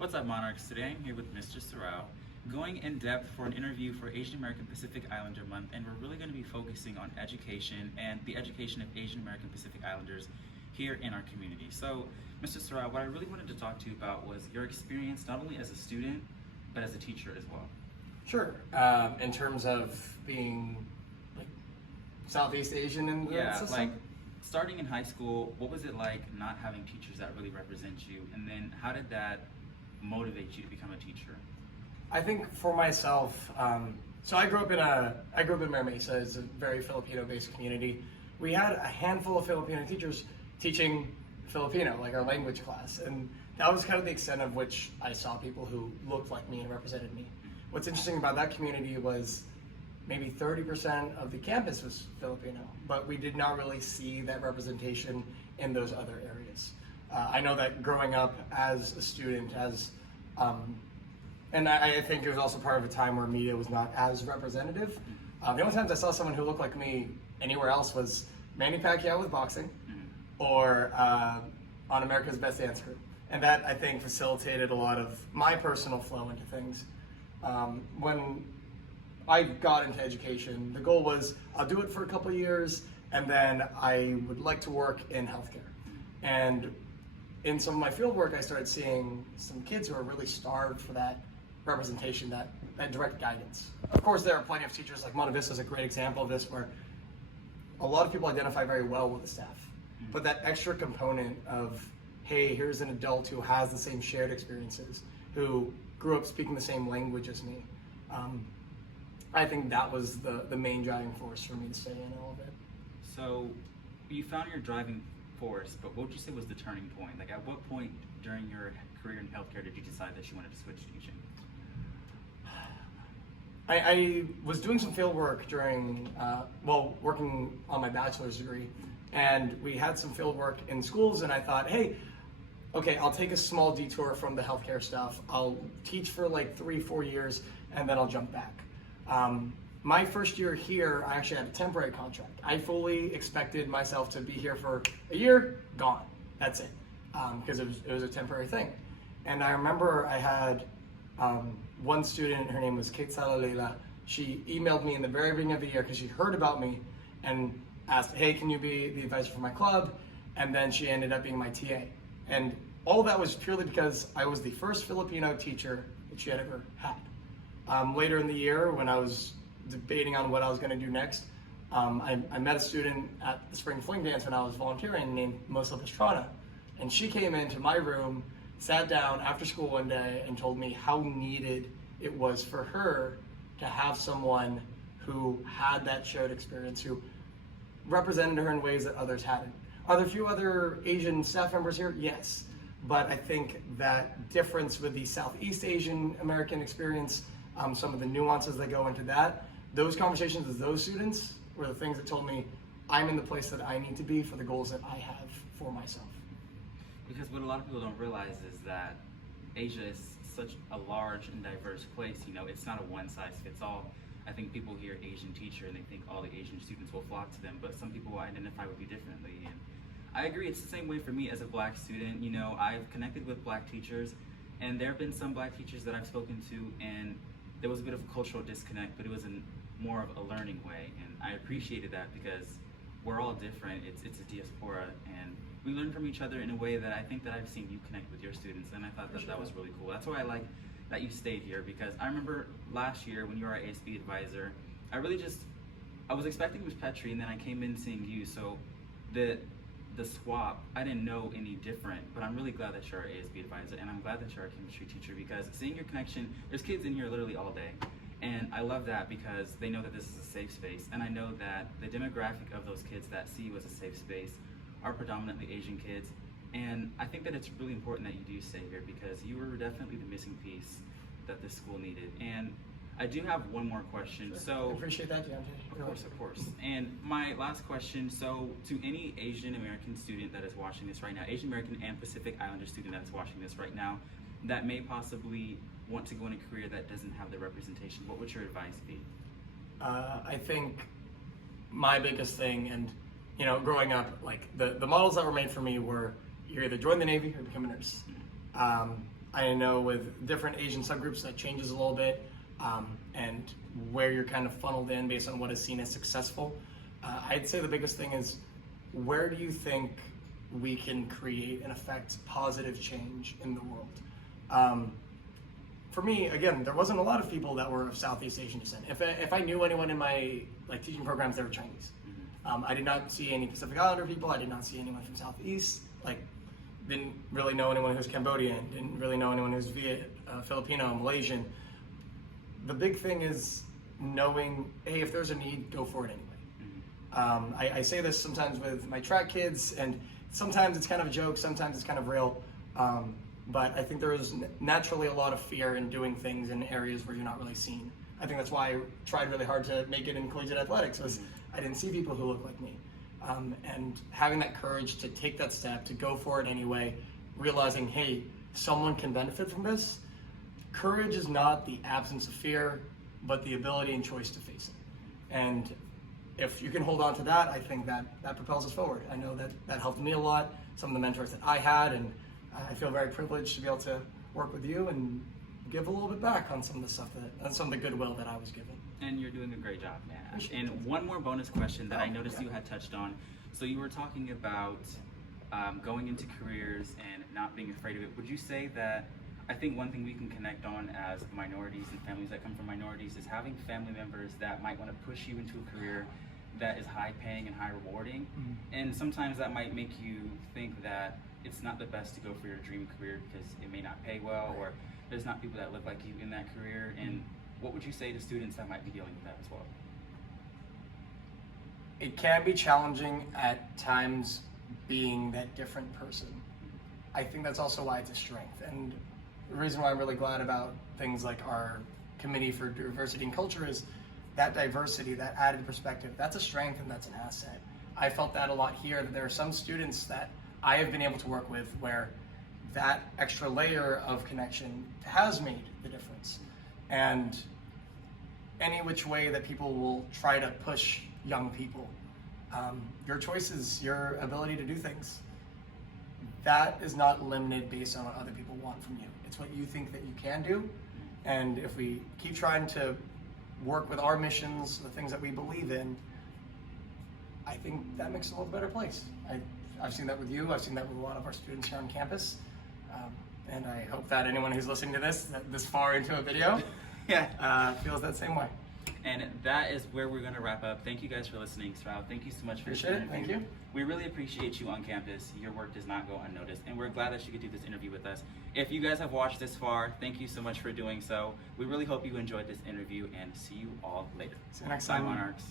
What's up, Monarchs? Today I'm here with Mr. Sarao, going in depth for an interview for Asian American Pacific Islander Month, and we're really going to be focusing on education and the education of Asian American Pacific Islanders here in our community. So, Mr. Sarao, what I really wanted to talk to you about was your experience not only as a student, but as a teacher as well. Sure. In terms of being like Southeast Asian in the system? Like starting in high school, what was it like not having teachers that really represent you, and then how did that motivate you to become a teacher? I think for myself, so I grew up in Mira Mesa. It's a very Filipino-based community. We had a handful of Filipino teachers teaching Filipino, like our language class, and that was kind of the extent of which I saw people who looked like me and represented me. What's interesting about that community was maybe 30% of the campus was Filipino, but we did not really see that representation in those other areas. I know that growing up as a student, and I think it was also part of a time where media was not as representative. The only times I saw someone who looked like me anywhere else was Manny Pacquiao with boxing, or on America's Best Dance Crew. And that, I think, facilitated a lot of my personal flow into things. When I got into education, the goal was I'll do it for a couple of years, and then I would like to work in healthcare. And in some of my field work, I started seeing some kids who are really starved for that representation, that direct guidance. Of course, there are plenty of teachers, like Monte Vista is a great example of this, where a lot of people identify very well with the staff. But that extra component of, hey, here's an adult who has the same shared experiences, who grew up speaking the same language as me. I think that was the main driving force for me to stay in all of it. So you found your driving force, but what would you say was the turning point? Like, at what point during your career in healthcare did you decide that you wanted to switch to teaching? I was doing some field work during, working on my bachelor's degree, and we had some field work in schools, and I thought, hey, okay, I'll take a small detour from the healthcare stuff. I'll teach for like 3-4 years, and then I'll jump back. My first year here, I actually had a temporary contract. I fully expected myself to be here for a year, gone. That's it, because it was a temporary thing. And I remember I had one student, her name was Kate Salalela. She emailed me in the very beginning of the year because she heard about me and asked, hey, can you be the advisor for my club? And then she ended up being my TA. And all that was purely because I was the first Filipino teacher that she had ever had. Later in the year, when I was debating on what I was going to do next, I met a student at the Spring Fling Dance when I was volunteering named Mosa Pastrana. And she came into my room, sat down after school one day, and told me how needed it was for her to have someone who had that shared experience, who represented her in ways that others hadn't. Are there a few other Asian staff members here? Yes. But I think that difference with the Southeast Asian American experience, some of the nuances that go into that, those conversations with those students were the things that told me I'm in the place that I need to be for the goals that I have for myself. Because what a lot of people don't realize is that Asia is such a large and diverse place. You know, it's not a one-size-fits-all. I think people hear Asian teacher and they think all the Asian students will flock to them, but some people will identify with you differently. And I agree, it's the same way for me as a black student. You know, I've connected with black teachers, and there have been some black teachers that I've spoken to, and there was a bit of a cultural disconnect, but it was in more of a learning way, and I appreciated that because we're all different. It's a diaspora, and we learn from each other in a way that I think that I've seen you connect with your students, and I thought that that was really cool. That's why I like that you stayed here, because I remember last year when you were our ASB advisor, I was expecting Ms. Petrie, and then I came in seeing you, so the swap, I didn't know any different, but I'm really glad that you're our ASB advisor, and I'm glad that you're our chemistry teacher, because seeing your connection, there's kids in here literally all day, and I love that because they know that this is a safe space, and I know that the demographic of those kids that see you as a safe space are predominantly Asian kids, and I think that it's really important that you do stay here because you were definitely the missing piece that this school needed. And I do have one more question. So I appreciate that, Deontay. Of course. And my last question, so to any Asian American student that is watching this right now, Asian American and Pacific Islander student that is watching this right now, that may possibly want to go in a career that doesn't have the representation, what would your advice be? I think my biggest thing, and you know, growing up, like the models that were made for me were you either join the Navy or become a nurse. I know with different Asian subgroups that changes a little bit, and where you're kind of funneled in based on what is seen as successful. I'd say the biggest thing is, where do you think we can create and affect positive change in the world? For me, again, there wasn't a lot of people that were of Southeast Asian descent. If I knew anyone in my teaching programs, they were Chinese. I did not see any Pacific Islander people. I did not see anyone from Southeast. Didn't really know anyone who's Cambodian. Didn't really know anyone who's Filipino, Malaysian. The big thing is knowing, hey, if there's a need, go for it anyway. I say this sometimes with my track kids, and sometimes it's kind of a joke, sometimes it's kind of real. But I think there is naturally a lot of fear in doing things in areas where you're not really seen. I think that's why I tried really hard to make it in collegiate athletics, was I didn't see people who looked like me. And having that courage to take that step, to go for it anyway, realizing, hey, someone can benefit from this. Courage is not the absence of fear, but the ability and choice to face it. And if you can hold on to that, I think that propels us forward. I know that helped me a lot, some of the mentors that I had, and I feel very privileged to be able to work with you and give a little bit back on some of the stuff on some of the goodwill that I was given. And you're doing a great job, man. And one more bonus question that I noticed you had touched on. So you were talking about going into careers and not being afraid of it. Would you say that, I think one thing we can connect on as minorities and families that come from minorities is having family members that might want to push you into a career that is high paying and high rewarding. And sometimes that might make you think that it's not the best to go for your dream career because it may not pay well, or there's not people that look like you in that career. And what would you say to students that might be dealing with that as well? It can be challenging at times being that different person. I think that's also why it's a strength. And the reason why I'm really glad about things like our Committee for Diversity and Culture is that diversity, that added perspective, that's a strength and that's an asset. I felt that a lot here, that there are some students that I have been able to work with where that extra layer of connection has made the difference. And any which way that people will try to push young people, your choices, your ability to do things, that is not limited based on what other people want from you. It's what you think that you can do. And if we keep trying to work with our missions, the things that we believe in, I think that makes it a little better place. I've seen that with you. I've seen that with a lot of our students here on campus. And I hope that anyone who's listening to this far into a video feels that same way. And that is where we're going to wrap up. Thank you guys for listening, Sarao. Thank you so much for Appreciate it. Thank you. We really appreciate you on campus. Your work does not go unnoticed, and we're glad that you could do this interview with us. If you guys have watched this far, thank you so much for doing so. We really hope you enjoyed this interview, and see you all later. See you next Bye, time. Monarchs.